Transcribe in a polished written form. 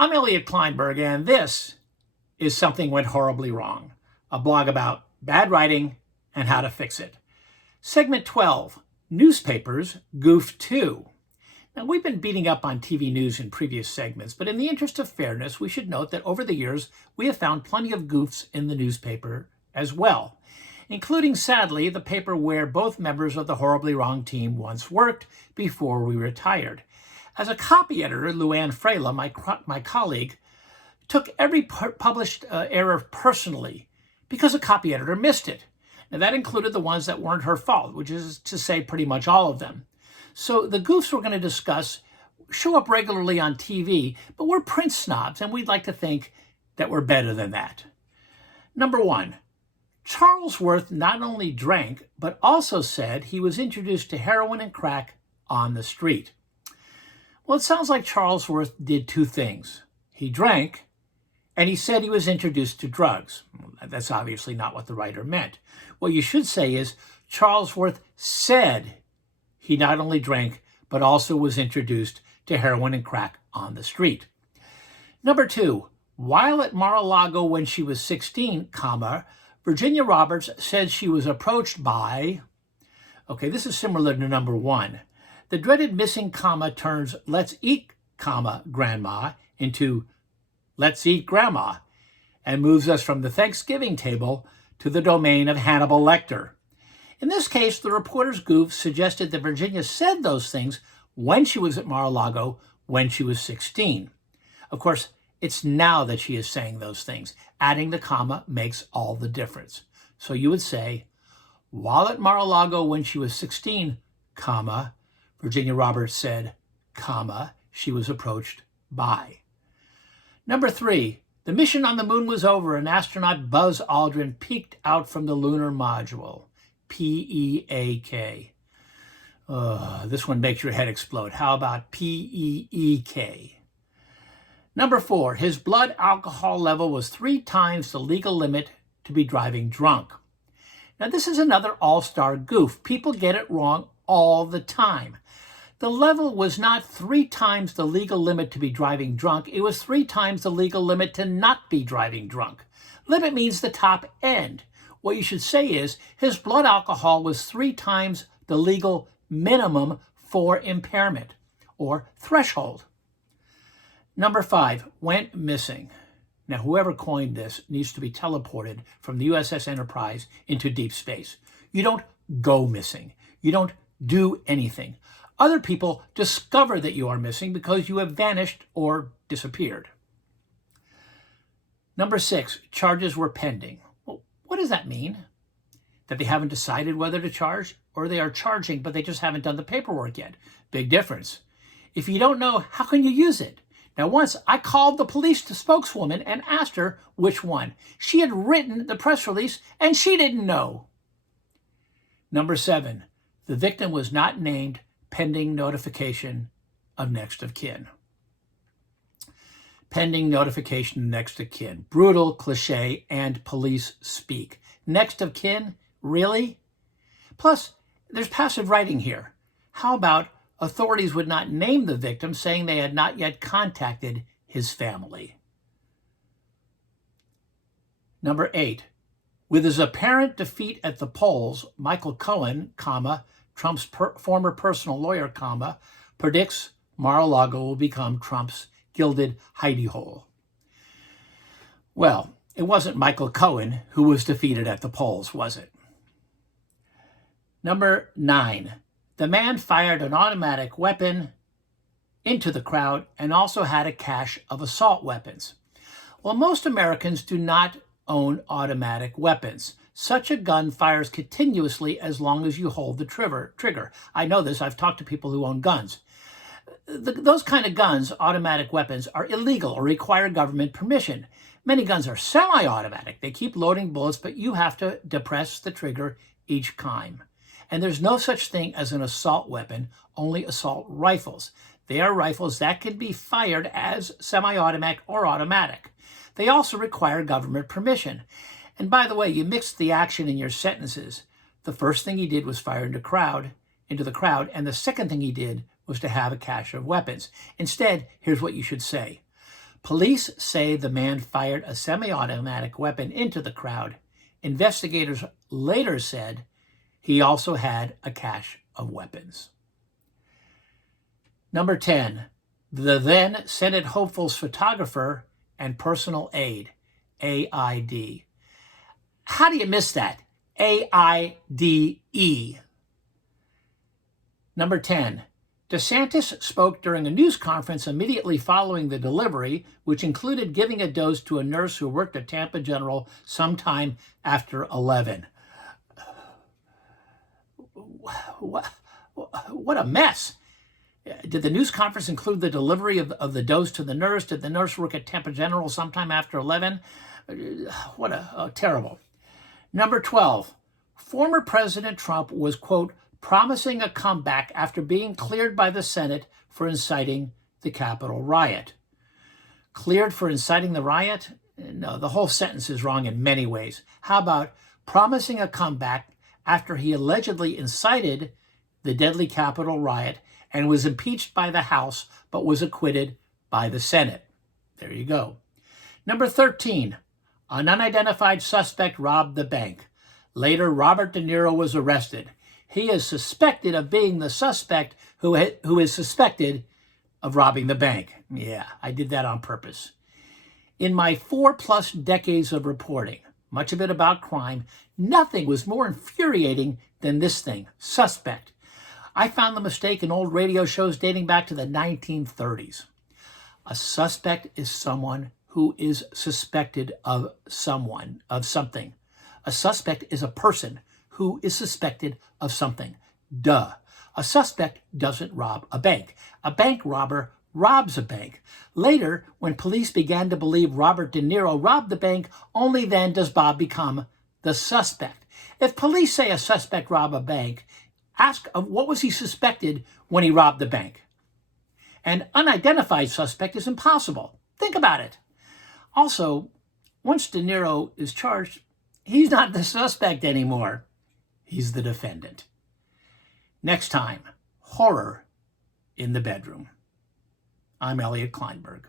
I'm Elliot Kleinberg, and this is Something Went Horribly Wrong, a blog about bad writing and how to fix it. Segment 12, Newspapers, Goof 2. Now, we've been beating up on TV news in previous segments, but in the interest of fairness, we should note that over the years, we have found plenty of goofs in the newspaper as well, including, sadly, the paper where both members of the Horribly Wrong team once worked before we retired. As a copy editor, Luann Freyla, my colleague, took every published error personally because a copy editor missed it. Now, that included the ones that weren't her fault, which is to say pretty much all of them. So the goofs we're going to discuss show up regularly on TV, but we're print snobs, and we'd like to think that we're better than that. Number 1, Charles Worth not only drank, but also said he was introduced to heroin and crack on the street. Well, it sounds like Charles Worth did two things. He drank, and he said he was introduced to drugs. That's obviously not what the writer meant. What you should say is Charles Worth said he not only drank, but also was introduced to heroin and crack on the street. Number 2, while at Mar-a-Lago when she was 16, Virginia Roberts said she was approached by, this is similar to number 1. The dreaded missing comma turns let's eat, grandma into let's eat grandma and moves us from the Thanksgiving table to the domain of Hannibal Lecter. In this case, the reporter's goof suggested that Virginia said those things when she was at Mar-a-Lago when she was 16. Of course, it's now that she is saying those things. Adding the comma makes all the difference. So you would say, while at Mar-a-Lago when she was 16, Virginia Roberts said, she was approached by. Number 3, the mission on the moon was over and astronaut Buzz Aldrin peeked out from the lunar module. P-E-A-K. This one makes your head explode. How about P-E-E-K? Number 4, his blood alcohol level was 3 times the legal limit to be driving drunk. Now, this is another all-star goof. People get it wrong all the time. The level was not 3 times the legal limit to be driving drunk. It was 3 times the legal limit to not be driving drunk. Limit means the top end. What you should say is his blood alcohol was 3 times the legal minimum for impairment or threshold. Number 5, went missing. Now, whoever coined this needs to be teleported from the USS Enterprise into deep space. You don't go missing. You don't do anything. Other people discover that you are missing because you have vanished or disappeared. Number 6, charges were pending. Well, what does that mean? That they haven't decided whether to charge, or they are charging, but they just haven't done the paperwork yet? Big difference. If you don't know, how can you use it? Now, once I called the police spokeswoman and asked her which one. She had written the press release, and she didn't know. Number 7, the victim was not named pending notification of next of kin. Pending notification of next of kin. Brutal, cliche, and police speak. Next of kin? Really? Plus, there's passive writing here. How about authorities would not name the victim, saying they had not yet contacted his family? Number 8, with his apparent defeat at the polls, Michael Cohen, Trump's former personal lawyer, predicts Mar-a-Lago will become Trump's gilded hidey hole. Well, it wasn't Michael Cohen who was defeated at the polls, was it? Number 9, the man fired an automatic weapon into the crowd and also had a cache of assault weapons. Well, most Americans do not own automatic weapons. Such a gun fires continuously as long as you hold the trigger. I know this. I've talked to people who own guns. Those kind of guns, automatic weapons, are illegal or require government permission. Many guns are semi-automatic. They keep loading bullets, but you have to depress the trigger each time. And there's no such thing as an assault weapon, only assault rifles. They are rifles that can be fired as semi-automatic or automatic. They also require government permission. And by the way, you mixed the action in your sentences. The first thing he did was fire into the crowd, and the second thing he did was to have a cache of weapons. Instead, here's what you should say. Police say the man fired a semi-automatic weapon into the crowd. Investigators later said he also had a cache of weapons. Number 10, the then Senate hopeful's photographer and personal aide, AID. How do you miss that? AIDE. Number 10, DeSantis spoke during a news conference immediately following the delivery, which included giving a dose to a nurse who worked at Tampa General sometime after 11. What a mess. Did the news conference include the delivery of the dose to the nurse? Did the nurse work at Tampa General sometime after 11? What a terrible. Number 12, former President Trump was, quote, promising a comeback after being cleared by the Senate for inciting the Capitol riot. Cleared for inciting the riot? No, the whole sentence is wrong in many ways. How about promising a comeback after he allegedly incited the deadly Capitol riot and was impeached by the House but was acquitted by the Senate? There you go. Number 13, an unidentified suspect robbed the bank. Later, Robert De Niro was arrested. He is suspected of being the suspect who is suspected of robbing the bank. Yeah, I did that on purpose. In my 4+ decades of reporting, much of it about crime, nothing was more infuriating than this thing, suspect. I found the mistake in old radio shows dating back to the 1930s. A suspect is someone who is suspected of something. A suspect is a person who is suspected of something. Duh. A suspect doesn't rob a bank. A bank robber robs a bank. Later, when police began to believe Robert De Niro robbed the bank, only then does Bob become the suspect. If police say a suspect robbed a bank, ask what was he suspected when he robbed the bank? An unidentified suspect is impossible. Think about it. Also, once De Niro is charged, he's not the suspect anymore. He's the defendant. Next time, horror in the bedroom. I'm Elliot Kleinberg.